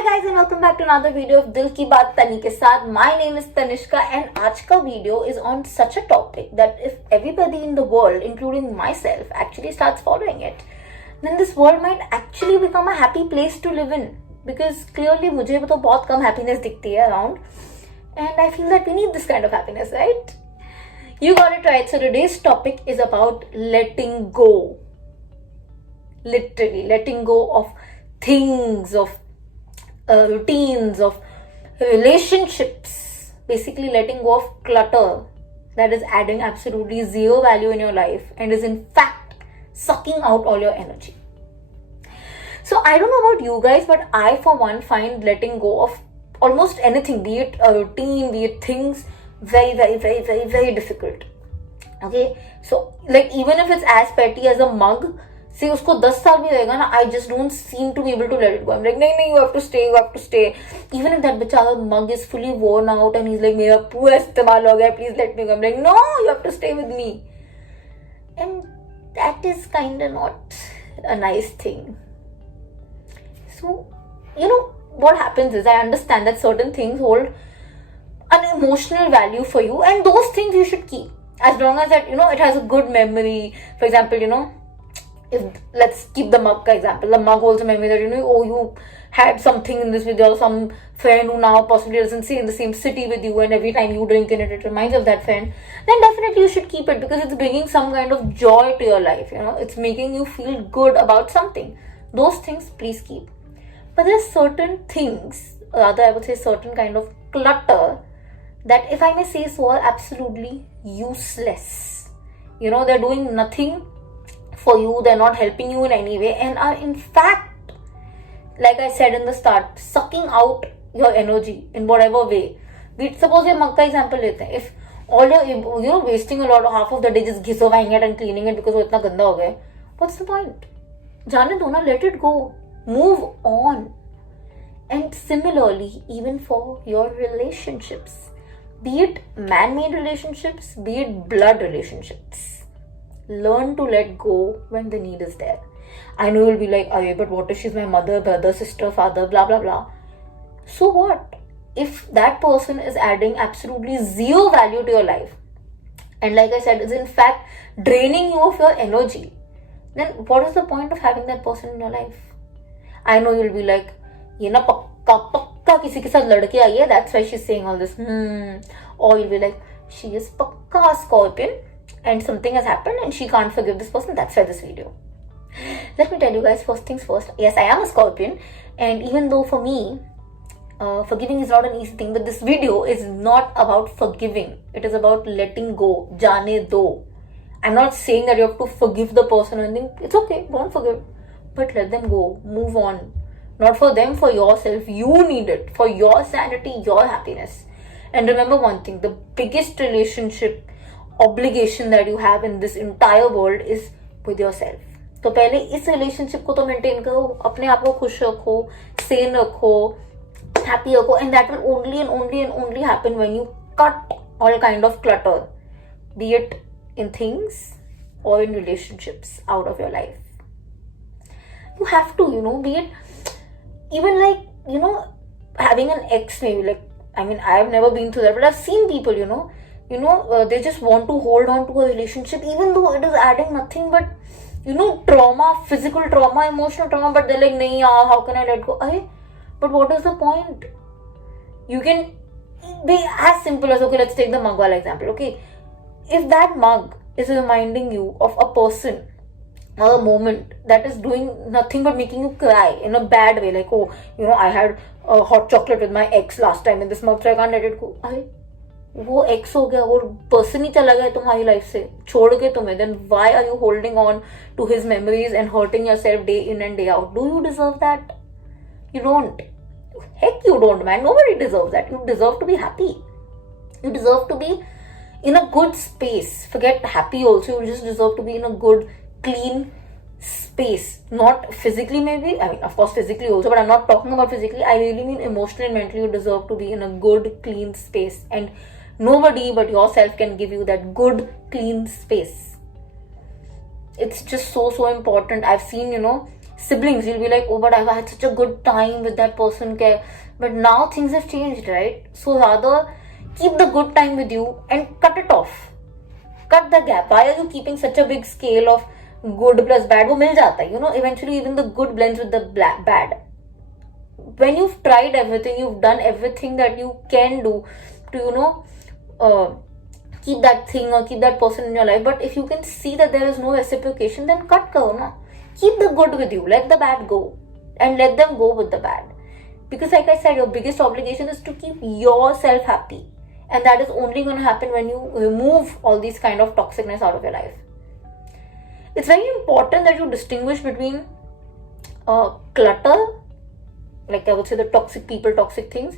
Hi guys and welcome back to another video of Dil Ki Baat Tani के साथ. My name is Tanishka and आज का video is on such a topic that if everybody in the world, including myself, actually starts following it, then this world might actually become a happy place to live in. Because clearly मुझे तो बहुत कम happiness दिखती है around, and I feel that we need this kind of happiness, right? You got it right. So today's topic is about letting go. Literally letting go of things, of routines, of relationships, basically letting go of clutter that is adding absolutely zero value in your life and is in fact sucking out all your energy. So I don't know about you guys, but I for one find letting go of almost anything, be it a routine, be it things, very difficult. Okay, so like even if it's as petty as a mug, see उसको 10 साल भी होएगा ना, I just don't seem to be able to let it go. I'm like नहीं, you have to stay. Even if that बेचारा mug is fully worn out and he's like मेरा पूरा इस्तेमाल हो गया, please let me go. I'm like no, you have to stay with me. And that is kind of not a nice thing. So what happens is, I understand that certain things hold an emotional value for you, and those things you should keep as long as that it has a good memory. For example, if let's keep the mug example, the mug holds a memory that you had something in this with your some friend who now possibly doesn't stay in the same city with you, and every time you drink in it, it reminds you of that friend. Then definitely you should keep it because it's bringing some kind of joy to your life. It's making you feel good about something. Those things please keep. But there's certain things, rather I would say certain kind of clutter, that if I may say so, are absolutely useless. They're doing nothing for you, they're not helping you in any way, and are in fact, like I said in the start, sucking out your energy in whatever way. Suppose ये mug का example लेते हैं. If all you're wasting a lot of half of the day just घिसवाएंगे it and cleaning it because वो इतना गंदा हो गया, what's the point? जाने दो ना, let it go, move on. And similarly, even for your relationships, be it man-made relationships, be it blood relationships, learn to let go when the need is there. I know you'll be like, "Aye, but what if she's my mother, brother, sister, father, blah blah blah." So what? If that person is adding absolutely zero value to your life, and like I said, is in fact draining you of your energy, then what is the point of having that person in your life? I know you'll be like, ये ना पक्का किसी के साथ लड़के आई है, that's why she's saying all this. Or you'll be like, she is पक्का Scorpion and something has happened and she can't forgive this person, that's why this video. Let me tell you guys, first things first, yes, I am a Scorpion, and even though for me forgiving is not an easy thing, but this video is not about forgiving, it is about letting go. Jaane do. I'm not saying that you have to forgive the person or anything. It's okay, don't forgive, but let them go, move on. Not for them, for yourself. You need it for your sanity, your happiness. And remember one thing, the biggest relationship obligation that you have in this entire world is with yourself. तो पहले इस relationship को तो maintain करो, अपने आप को खुश रखो, sane रखो, happy रखो, and that will only and only happen when you cut all kind of clutter, be it in things or in relationships out of your life. You have to, be it even like, having an ex maybe, like, I mean, I've never been through that, but I've seen people, they just want to hold on to a relationship even though it is adding nothing but, trauma, physical trauma, emotional trauma, but they're like, nahi yaar, how can I let go? But what is the point? You can be as simple as, okay, let's take the mug wala example, okay? If that mug is reminding you of a person or a moment that is doing nothing but making you cry in a bad way, like, I had a hot chocolate with my ex last time in this mug, so I can't let it go. वो ex हो गया, वो person ही चला गया तुम्हारी life से, छोड़ के तुम्हें, then why are you holding on to his memories and hurting yourself day in and day out? Do you deserve that? You don't. Heck, you don't, man. Nobody deserves that. You deserve to be happy. You deserve to be in a good space. Forget happy also. You just deserve to be in a good, clean space. Not physically maybe. I mean, of course physically also, but I'm not talking about physically. I really mean emotionally and mentally. You deserve to be in a good, clean space. And nobody but yourself can give you that good, clean space. It's just so important. I've seen, siblings, you'll be like, oh, but I've had such a good time with that person. But now things have changed, right? So rather keep the good time with you and cut it off. Cut the gap. Why are you keeping such a big scale of good plus bad? वो मिल जाता है, eventually even the good blends with the bad. When you've tried everything, you've done everything that you can do to, keep that thing or keep that person in your life. But if you can see that there is no reciprocation, then cut karo na. Keep the good with you. Let the bad go. And let them go with the bad. Because like I said, your biggest obligation is to keep yourself happy. And that is only going to happen when you remove all these kind of toxicness out of your life. It's very important that you distinguish between clutter, like I would say the toxic people, toxic things,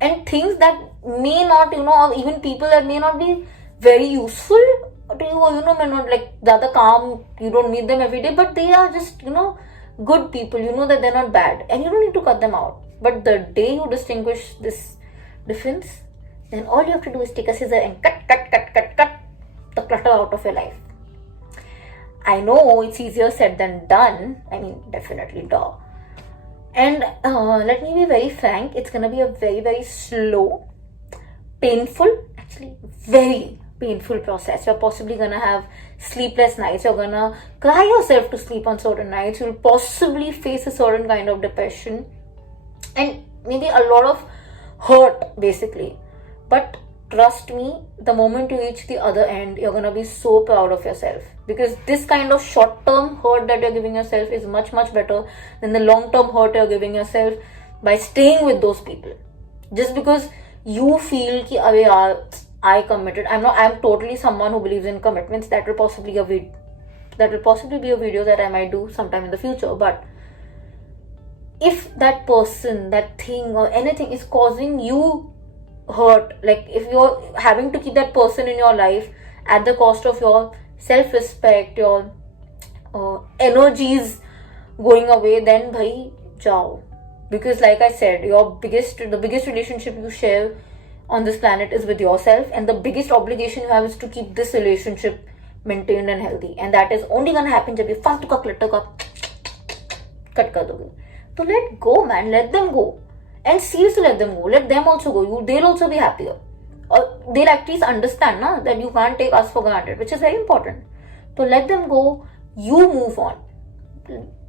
and things that may not, or even people that may not be very useful to you, or may not like zyada calm, you don't need them every day, but they are just, good people, that they're not bad, and you don't need to cut them out. But the day you distinguish this difference, then all you have to do is take a scissor and cut the clutter out of your life. I know it's easier said than done. I mean, definitely duh. And let me be very frank, it's gonna be a very, very slow, painful, actually very painful process. You're possibly gonna have sleepless nights. You're gonna cry yourself to sleep on certain nights. You'll possibly face a certain kind of depression and maybe a lot of hurt, basically. But trust me, the moment you reach the other end, you're gonna be so proud of yourself, because this kind of short-term hurt that you're giving yourself is much, much better than the long-term hurt you're giving yourself by staying with those people. Just because you feel ki अबे यार, I committed. I'm totally someone who believes in commitments. That will possibly be a video that I might do sometime in the future. But if that person, that thing or anything is causing you hurt, like if you're having to keep that person in your life at the cost of your self-respect, your energies going away, then bhai jao. Because like I said, the biggest relationship you share on this planet is with yourself, and the biggest obligation you have is to keep this relationship maintained and healthy, and that is only gonna happen जब ये फालतू का clutter का cut कर दोगे. So let go, man. Let them go. And seriously, let them go. Let them also go. They'll also be happier. Or they'll at least understand that you can't take us for granted, which is very important. So let them go. You move on.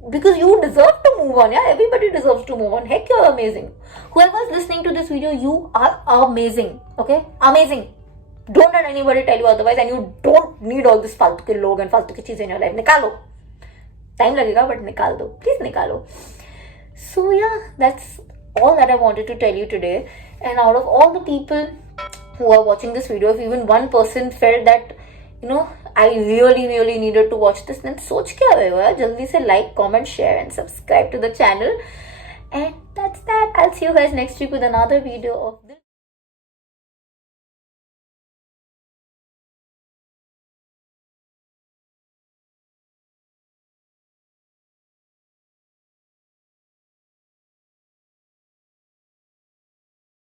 Because you deserve to move on. Yeah, everybody deserves to move on. Heck, you're amazing. Whoever's listening to this video, you are amazing. Okay? Amazing. Don't let anybody tell you otherwise, and you don't need all this फालतू के लोग and फालतू की चीजें in your life. निकालो. Time लगेगा, but निकाल दो. Please निकालो. So yeah, that's all that I wanted to tell you today. And out of all the people who are watching this video, if even one person felt that, I really, really needed to watch this, then सोच क्या रहे हो यार? जल्दी से like, comment, share and subscribe to the channel. And that's that. I'll see you guys next week with another video of this.